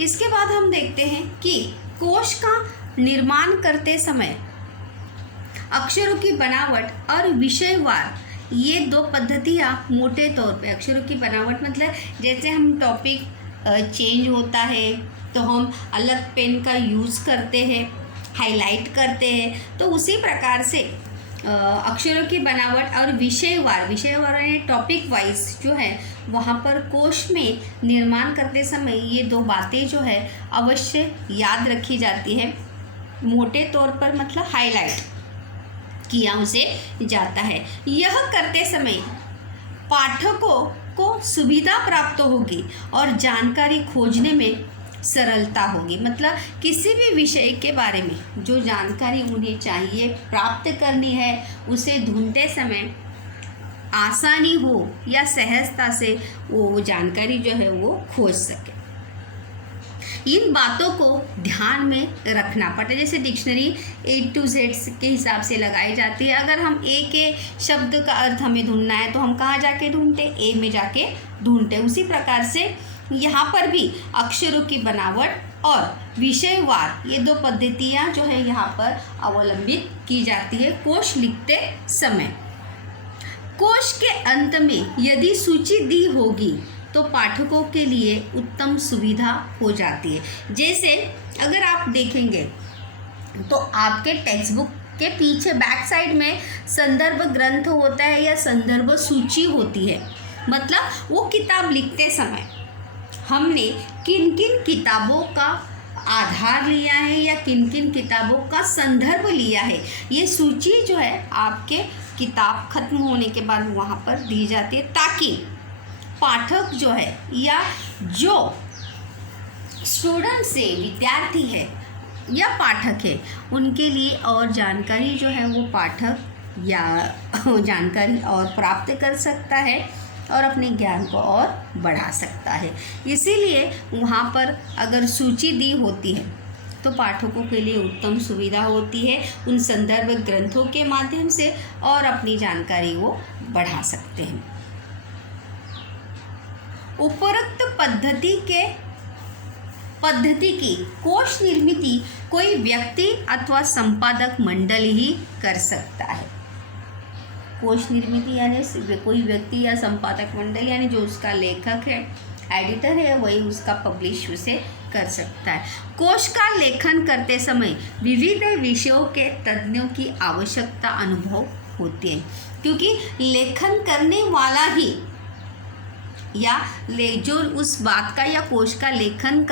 इसके बाद हम देखते हैं कि कोश का निर्माण करते समय अक्षरों की बनावट और विषयवार ये दो पद्धतियाँ मोटे तौर पे, अक्षरों की बनावट मतलब जैसे हम टॉपिक चेंज होता है तो हम अलग पेन का यूज़ करते हैं, हाईलाइट करते हैं, तो उसी प्रकार से अक्षरों की बनावट और विषयवार यानी टॉपिक वाइज जो है वहाँ पर कोश में निर्माण करते समय ये दो बातें जो है अवश्य याद रखी जाती है। मोटे तौर पर मतलब हाईलाइट किया उसे जाता है। यह करते समय पाठकों को सुविधा प्राप्त होगी और जानकारी खोजने में सरलता होगी। मतलब किसी भी विषय के बारे में जो जानकारी उन्हें चाहिए प्राप्त करनी है उसे ढूंढते समय आसानी हो या सहजता से वो जानकारी जो है वो खोज सके। इन बातों को ध्यान में रखना पड़ता है। जैसे डिक्शनरी A to Z के हिसाब से लगाई जाती है। अगर हम ए के शब्द का अर्थ हमें ढूंढना है तो हम कहाँ जाके ढूंढते, ए में जाके ढूंढते। उसी प्रकार से यहाँ पर भी अक्षरों की बनावट और विषयवार ये दो पद्धतियाँ जो है यहाँ पर अवलंबित की जाती है कोश लिखते समय। कोश के अंत में यदि सूची दी होगी तो पाठकों के लिए उत्तम सुविधा हो जाती है। जैसे अगर आप देखेंगे तो आपके टेक्स्ट बुक के पीछे बैक साइड में संदर्भ ग्रंथ होता है या संदर्भ सूची होती है। मतलब वो किताब लिखते समय हमने किन किन किताबों का आधार लिया है या किन किन किताबों का संदर्भ लिया है, ये सूची जो है आपके किताब खत्म होने के बाद वहाँ पर दी जाती है, ताकि पाठक जो है या जो स्टूडेंट से विद्यार्थी है या पाठक है उनके लिए और जानकारी जो है वो पाठक या जानकारी और प्राप्त कर सकता है और अपने ज्ञान को और बढ़ा सकता है। इसीलिए वहाँ पर अगर सूची दी होती है तो पाठकों के लिए उत्तम सुविधा होती है उन संदर्भ ग्रंथों के माध्यम से और अपनी जानकारी वो बढ़ा सकते हैं। उपरोक्त पद्धति की कोश निर्मिति कोई व्यक्ति अथवा संपादक मंडल ही कर सकता है। कोश निर्मिति यानी कोई व्यक्ति या संपादक मंडल यानी जो उसका लेखक है, एडिटर है, वही उसका पब्लिश उसे कर सकता है। कोश का लेखन करते समय विविध विषयों के तज्ञों की आवश्यकता अनुभव होती है, क्योंकि लेखन करने वाला ही या जो उस बात का या कोश का लेखन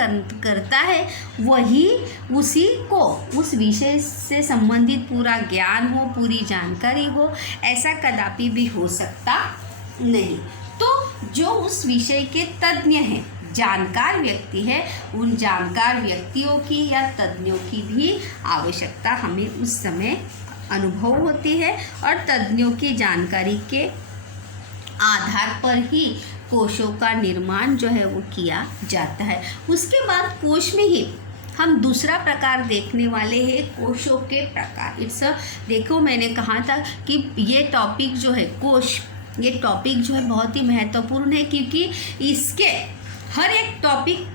करता है वही उसी को उस विषय से संबंधित पूरा ज्ञान हो, पूरी जानकारी हो, ऐसा कदापि भी हो सकता नहीं। तो जो उस विषय के तज्ञ हैं, जानकार व्यक्ति है, उन जानकार व्यक्तियों की या तज्ञों की भी आवश्यकता हमें उस समय अनुभव होती है और तज्ञों की जानकारी के आधार पर ही कोशों का निर्माण जो है वो किया जाता है। उसके बाद कोश में ही हम दूसरा प्रकार देखने वाले हैं कोशों के प्रकार। देखो मैंने कहा था कि ये टॉपिक जो है कोश, ये टॉपिक जो है बहुत ही महत्वपूर्ण है, क्योंकि इसके हर एक टॉपिक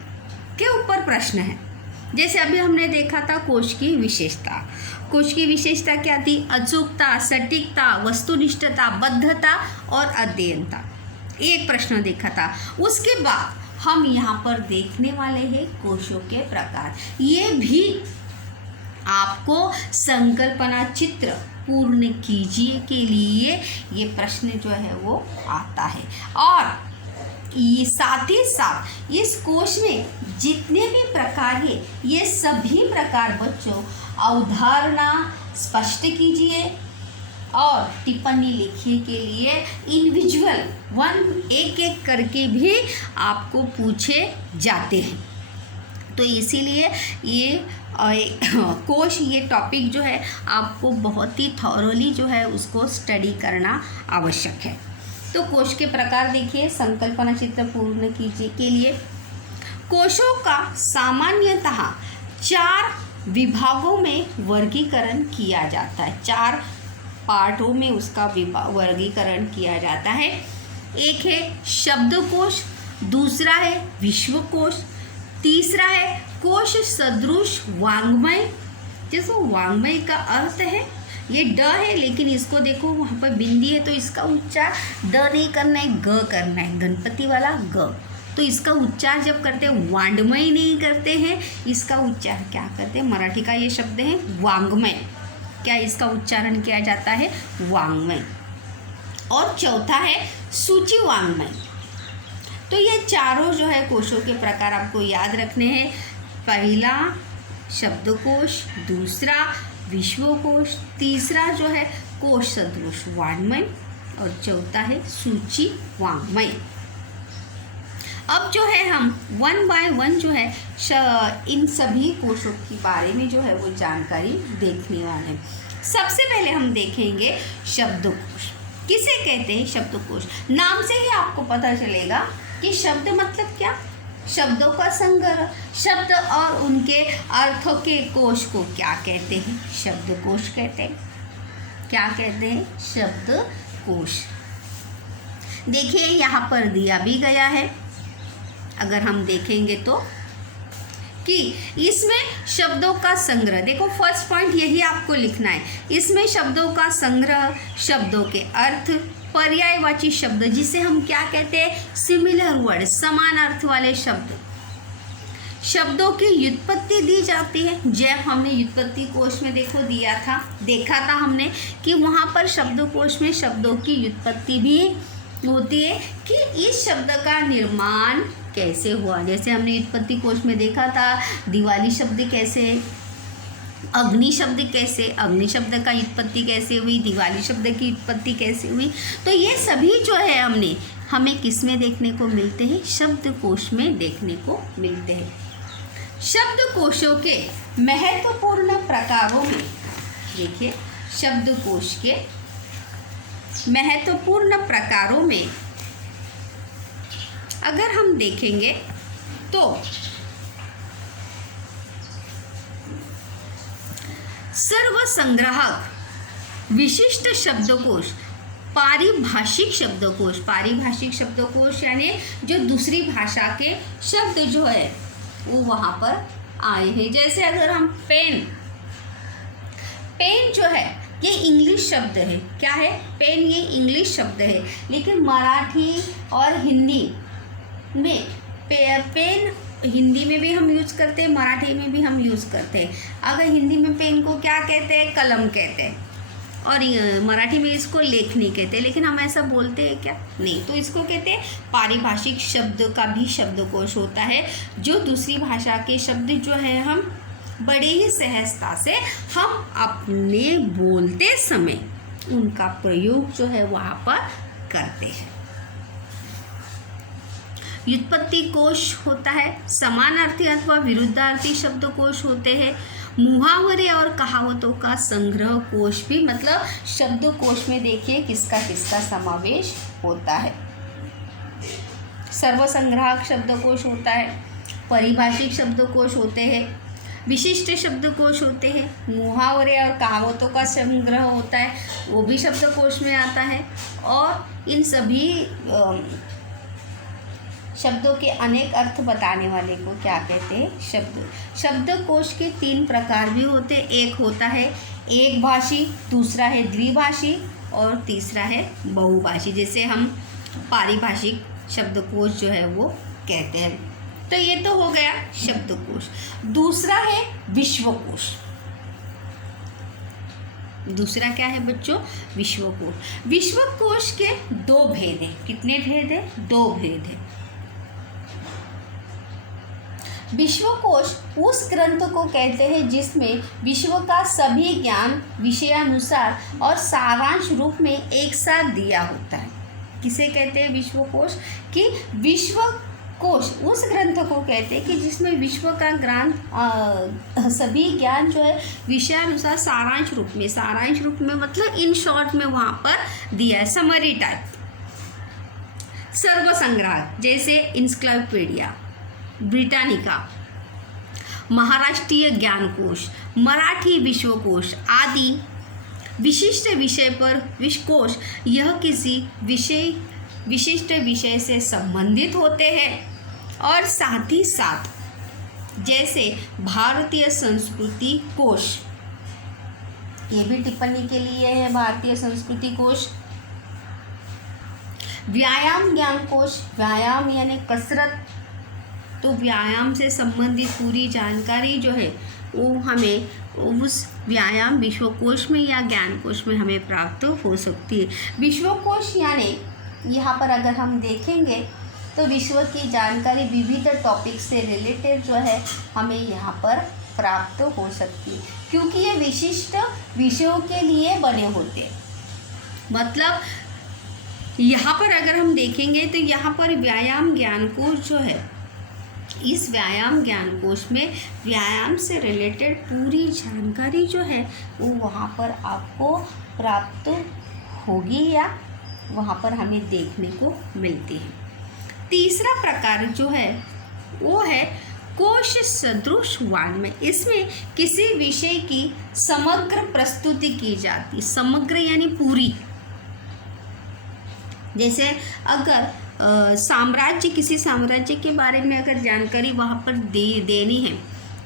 के ऊपर प्रश्न है। जैसे अभी हमने देखा था कोश की विशेषता। कोश की विशेषता क्या थी? अचूकता, सटीकता, वस्तुनिष्ठता, बद्धता और अध्ययनता। एक प्रश्न देखा था। उसके बाद हम यहाँ पर देखने वाले हैं कोशों के प्रकार। ये भी आपको संकल्पना चित्र पूर्ण कीजिए के लिए ये प्रश्न जो है वो आता है। और ये साथ ही साथ इस कोश में जितने भी प्रकार है ये सभी प्रकार बच्चों अवधारणा स्पष्ट कीजिए और टिप्पणी लिखिए के लिए इंडिविजुअल एक एक करके भी आपको पूछे जाते हैं। तो इसीलिए ये कोश, ये टॉपिक जो है आपको बहुत ही थॉरोली जो है उसको स्टडी करना आवश्यक है। तो कोश के प्रकार देखिए, संकल्पना चित्र पूर्ण कीजिए के लिए कोशों का सामान्यतः 4 विभागों में वर्गीकरण किया जाता है। 4 पार्टों में उसका वर्गीकरण किया जाता है। एक है शब्दकोश, दूसरा है विश्वकोश, तीसरा है कोश सदृश वाङ्मय। जैसे वाङ्मय का अर्थ है, ये ड है लेकिन इसको देखो वहाँ पर बिंदी है तो इसका उच्चार द नहीं करना है, ग करना है, गणपति वाला ग। तो इसका उच्चार जब करते हैं वाङ्मय नहीं करते हैं, इसका उच्चार क्या करते हैं, मराठी का ये शब्द है वाङ्मय, क्या इसका उच्चारण किया जाता है वाङ्मय। और चौथा है सूची वाङ्मय। तो ये चारों जो है कोशों के प्रकार आपको याद रखने हैं। पहला शब्दकोश, दूसरा विश्वकोश, तीसरा जो है कोश सदृश वाङ्मय और चौथा है सूची वाङ्मय। अब जो है हम 1 बाय 1 जो है इन सभी कोशों के बारे में जो है वो जानकारी देखने वाले हैं। सबसे पहले हम देखेंगे शब्दकोश। किसे कहते हैं शब्दकोश? नाम से ही आपको पता चलेगा कि शब्द मतलब क्या, शब्दों का संग्रह। शब्द और उनके अर्थों के कोश को क्या कहते हैं? शब्दकोश कहते हैं। क्या कहते हैं? शब्दकोश। देखिए यहाँ पर दिया भी गया है, अगर हम देखेंगे तो कि इसमें शब्दों का संग्रह, देखो फर्स्ट पॉइंट यही आपको लिखना है। इसमें शब्दों का संग्रह, शब्दों के अर्थ, पर्यायवाची शब्द जिसे हम क्या कहते हैं सिमिलर वर्ड, समान अर्थ वाले शब्द, शब्दों की व्युत्पत्ति दी जाती है। जब हमने व्युत्पत्ति कोश में देखा था हमने कि वहाँ पर शब्दकोश में शब्दों की व्युत्पत्ति भी होती है कि इस शब्द का निर्माण कैसे हुआ। जैसे हमने व्युत्पत्ति कोश में देखा था दिवाली शब्द कैसे, अग्नि शब्द कैसे, अग्नि शब्द का व्युत्पत्ति कैसे हुई, दिवाली शब्द की व्युत्पत्ति कैसे हुई। तो ये सभी जो है हमें किस में देखने को मिलते हैं? शब्दकोश में देखने को मिलते हैं। शब्दकोशों के महत्वपूर्ण प्रकारों में देखिए, शब्दकोश के महत्वपूर्ण प्रकारों में अगर हम देखेंगे तो सर्वसंग्राहक, विशिष्ट शब्दकोश, पारिभाषिक शब्दकोश। पारिभाषिक शब्दकोश यानी जो दूसरी भाषा के शब्द जो है वो वहाँ पर आए हैं। जैसे अगर हम पेन जो है ये इंग्लिश शब्द है। क्या है? पेन ये इंग्लिश शब्द है, लेकिन मराठी और हिंदी में पेन हिंदी में भी हम यूज़ करते हैं, मराठी में भी हम यूज़ करते हैं। अगर हिंदी में पेन को क्या कहते हैं? कलम कहते हैं, और मराठी में इसको लेखनी कहते हैं। लेकिन हम ऐसा बोलते हैं क्या? नहीं। तो इसको कहते हैं पारिभाषिक शब्द का भी शब्दकोश होता है, जो दूसरी भाषा के शब्द जो है हम बड़े ही सहजता से हम अपने बोलते समय उनका प्रयोग जो है वहाँ पर करते हैं। व्युत्पत्ति कोश होता है, समानार्थी अथवा विरुद्धार्थी शब्दकोश होते हैं, मुहावरे और कहावतों का संग्रह कोश भी, मतलब शब्दकोश में देखिए किसका किसका समावेश होता है। सर्वसंग्राहक शब्दकोश होता है, परिभाषिक शब्दकोश होते हैं, विशिष्ट शब्दकोश होते हैं, मुहावरे और कहावतों का संग्रह होता है, वो भी शब्दकोश में आता है। और इन सभी शब्दों के अनेक अर्थ बताने वाले को क्या कहते हैं? शब्दकोश के 3 प्रकार भी होते हैं। एक होता है एक भाषी, दूसरा है द्विभाषी और तीसरा है बहुभाषी, जैसे हम पारिभाषिक शब्दकोश जो है वो कहते हैं। तो ये तो हो गया शब्दकोश। दूसरा है विश्वकोश। दूसरा क्या है बच्चों? विश्वकोश। विश्वकोश के 2 भेद हैं। कितने भेद हैं? 2 भेद हैं। विश्वकोश उस ग्रंथ को कहते हैं जिसमें विश्व का सभी ज्ञान विषयानुसार और सारांश रूप में एक साथ दिया होता है। किसे कहते हैं विश्वकोश? कि विश्वकोश उस ग्रंथ को कहते हैं कि जिसमें विश्व का ज्ञान सभी ज्ञान जो है विषयानुसार सारांश रूप में मतलब इन शॉर्ट में वहाँ पर दिया है, समरी टाइप। सर्वसंग्राहक जैसे इंसाइक्लोपीडिया ब्रिटानिका, महाराष्ट्रीय ज्ञानकोश, मराठी विश्वकोश आदि विशिष्ट विषय पर विश्वकोश यह किसी विशिष्ट विषय से संबंधित होते हैं और साथ ही साथ जैसे भारतीय संस्कृति कोश, ये भी टिप्पणी के लिए है भारतीय संस्कृति कोश। व्यायाम ज्ञान कोश, व्यायाम यानी कसरत, तो व्यायाम से संबंधित पूरी जानकारी जो है वो हमें उस व्यायाम विश्वकोश में या ज्ञान कोश में हमें प्राप्त हो सकती है। विश्वकोश यानी यहाँ पर अगर हम देखेंगे तो विश्व की जानकारी विविध टॉपिक से रिलेटेड जो है हमें यहाँ पर प्राप्त हो सकती है, क्योंकि ये विशिष्ट विषयों के लिए बने होते हैं। मतलब यहाँ पर अगर हम देखेंगे तो यहाँ पर व्यायाम ज्ञान कोश जो है, इस व्यायाम ज्ञान कोश में व्यायाम से रिलेटेड पूरी जानकारी जो है वो वहाँ पर आपको प्राप्त होगी या वहाँ पर हमें देखने को मिलती है। तीसरा प्रकार जो है वो है कोश सदृश वाङ्मय। इसमें किसी विषय की समग्र प्रस्तुति की जाती, समग्र यानी पूरी। जैसे अगर साम्राज्य, किसी साम्राज्य के बारे में अगर जानकारी वहाँ पर देनी है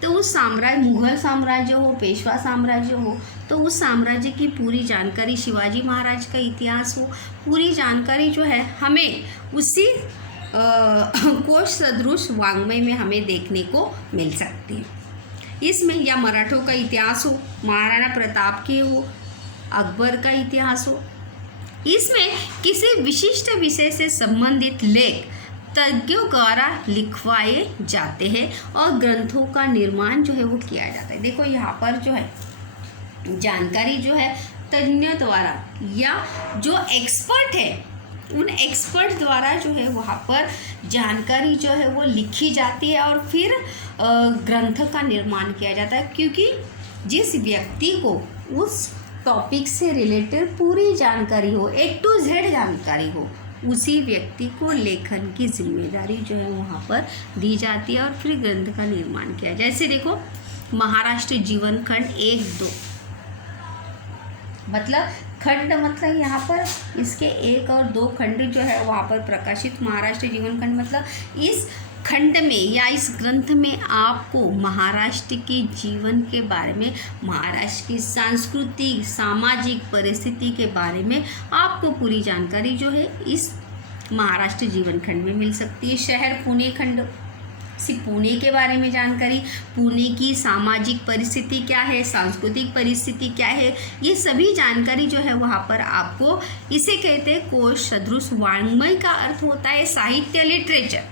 तो उस साम्राज्य, मुगल साम्राज्य हो, पेशवा साम्राज्य हो, तो उस साम्राज्य की पूरी जानकारी, शिवाजी महाराज का इतिहास हो, पूरी जानकारी जो है हमें उसी कोश सदृश वाङ्मय में हमें देखने को मिल सकती है। इसमें या मराठों का इतिहास हो, महाराणा प्रताप के हो, अकबर का इतिहास हो, इसमें किसी विशिष्ट विषय से संबंधित लेख तज्ञों द्वारा लिखवाए जाते हैं और ग्रंथों का निर्माण जो है वो किया जाता है। देखो यहाँ पर जो है जानकारी जो है तज्ञों द्वारा या जो एक्सपर्ट है उन एक्सपर्ट द्वारा जो है वहाँ पर जानकारी जो है वो लिखी जाती है और फिर ग्रंथ का निर्माण किया जाता है, क्योंकि जिस व्यक्ति को उस टॉपिक से रिलेटेड पूरी जानकारी हो, A to Z जानकारी हो, उसी व्यक्ति को लेखन की जिम्मेदारी जो है वहाँ पर दी जाती है और फिर ग्रंथ का निर्माण किया। जैसे देखो महाराष्ट्र जीवन खंड 1-2, मतलब खंड मतलब यहाँ पर इसके 1 और 2 खंड जो है वहाँ पर प्रकाशित महाराष्ट्र जीवन खंड, मतलब इस खंड में या इस ग्रंथ में आपको महाराष्ट्र के जीवन के बारे में, महाराष्ट्र की सांस्कृतिक सामाजिक परिस्थिति के बारे में आपको पूरी जानकारी जो है इस महाराष्ट्र जीवन खंड में मिल सकती है। शहर पुणे खंड से पुणे के बारे में जानकारी, पुणे की सामाजिक परिस्थिति क्या है, सांस्कृतिक परिस्थिति क्या है, ये सभी जानकारी जो है वहाँ पर आपको, इसे कहते हैं कोश सदृश वाङ्मय का अर्थ होता है साहित्य, लिटरेचर।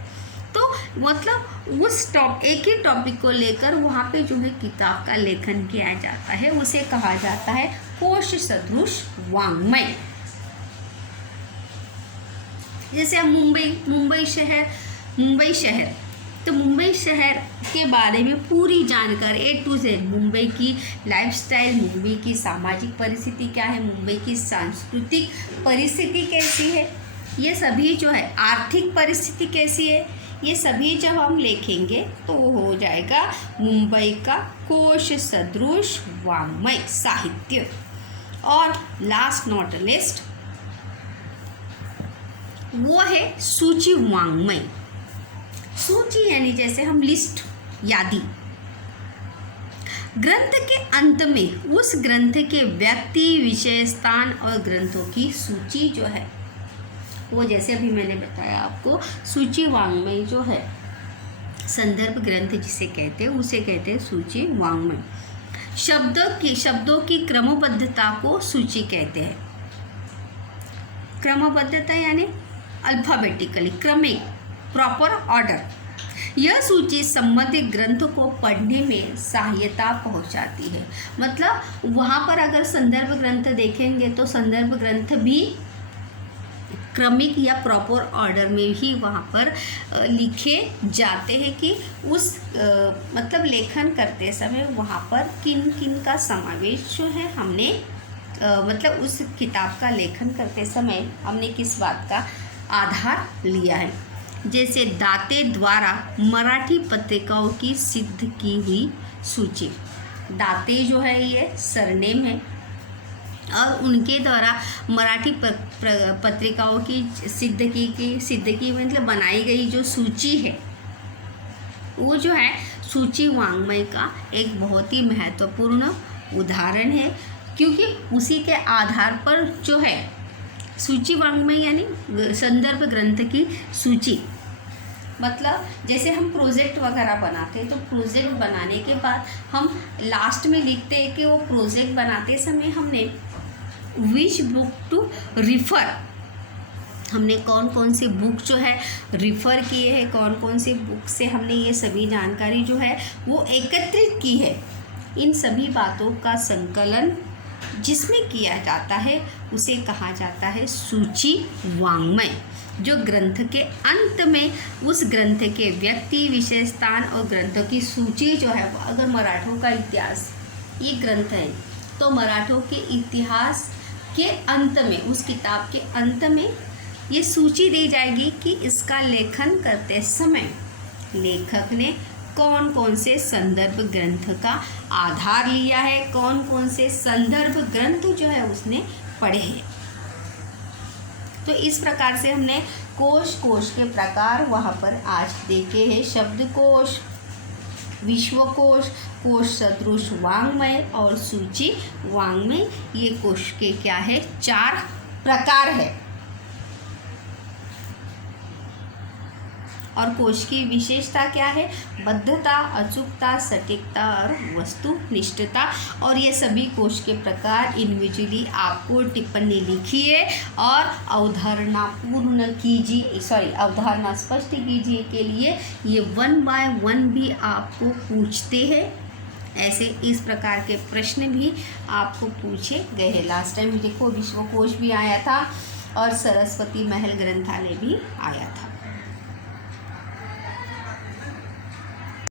तो मतलब उस एक ही टॉपिक को लेकर वहाँ पे जो है किताब का लेखन किया जाता है, उसे कहा जाता है कोश सदृश वाङ्मय। जैसे हम मुंबई शहर, तो मुंबई शहर के बारे में पूरी जानकारी A to Z, मुंबई की लाइफस्टाइल, मुंबई की सामाजिक परिस्थिति क्या है, मुंबई की सांस्कृतिक परिस्थिति कैसी है, ये सभी जो है आर्थिक परिस्थिति कैसी है, ये सभी जब हम लिखेंगे तो हो जाएगा मुंबई का कोश सदृश वाङ्मय साहित्य। और लास्ट नॉट लिस्ट वो है सूची वाङ्मय। सूची यानी जैसे हम लिस्ट, यादी। ग्रंथ के अंत में उस ग्रंथ के व्यक्ति, विषय, स्थान और ग्रंथों की सूची जो है वो, जैसे अभी मैंने बताया आपको, सूची वाङ्मय जो है संदर्भ ग्रंथ जिसे कहते हैं उसे कहते हैं सूची वाङ्मय। शब्दों की क्रमबद्धता को सूची कहते हैं। क्रमबद्धता यानी अल्फाबेटिकली, क्रमिक, प्रॉपर ऑर्डर। यह सूची संबंधित ग्रंथ को पढ़ने में सहायता पहुंचाती है। मतलब वहाँ पर अगर संदर्भ ग्रंथ देखेंगे तो संदर्भ ग्रंथ भी क्रमिक या प्रॉपर ऑर्डर में ही वहाँ पर लिखे जाते हैं कि उस मतलब लेखन करते समय वहाँ पर किन किन का समावेश जो है हमने मतलब उस किताब का लेखन करते समय हमने किस बात का आधार लिया है। जैसे दाते द्वारा मराठी पत्रिकाओं की सिद्ध की हुई सूची। दाते जो है ये सरनेम है और उनके द्वारा मराठी पत्रिकाओं की सिद्ध की मतलब बनाई गई जो सूची है वो जो है सूची वाङ्मय का एक बहुत ही महत्वपूर्ण उदाहरण है, क्योंकि उसी के आधार पर जो है सूची वाङ्मय यानी संदर्भ ग्रंथ की सूची, मतलब जैसे हम प्रोजेक्ट वगैरह बनाते हैं तो प्रोजेक्ट बनाने के बाद हम लास्ट में लिखते हैं कि वो प्रोजेक्ट बनाते समय हमने विच बुक टू रिफ़र, हमने कौन कौन सी बुक जो है रिफ़र किए हैं, कौन कौन सी बुक से हमने ये सभी जानकारी जो है वो एकत्रित की है। इन सभी बातों का संकलन जिसमें किया जाता है उसे कहा जाता है सूची वाङ्मय, जो ग्रंथ के अंत में उस ग्रंथ के व्यक्ति, विषय, स्थान और ग्रंथों की सूची जो है, अगर मराठों का इतिहास ये ग्रंथ है तो मराठों के इतिहास के अंत में, उस किताब के अंत में ये सूची दी जाएगी कि इसका लेखन करते समय लेखक ने कौन कौन से संदर्भ ग्रंथ का आधार लिया है, कौन कौन से संदर्भ ग्रंथ जो है उसने पढ़े हैं। तो इस प्रकार से हमने कोश के प्रकार वहाँ पर आज देखे हैं। शब्दकोश, विश्वकोश, कोश सदृश वाङ्मय और सूची वाङ्मय, ये कोश के क्या है 4 प्रकार है। और कोश की विशेषता क्या है? बद्धता, अचूकता, सटीकता और वस्तुनिष्ठता। और ये सभी कोश के प्रकार इंडिविजुअली आपको टिप्पणी लिखिए और अवधारणा अवधारणा स्पष्ट कीजिए के लिए ये 1 बाय 1 भी आपको पूछते हैं। ऐसे इस प्रकार के प्रश्न भी आपको पूछे गए हैं। लास्ट टाइम देखो विश्वकोश भी आया था और सरस्वती महल ग्रंथालय भी आया था।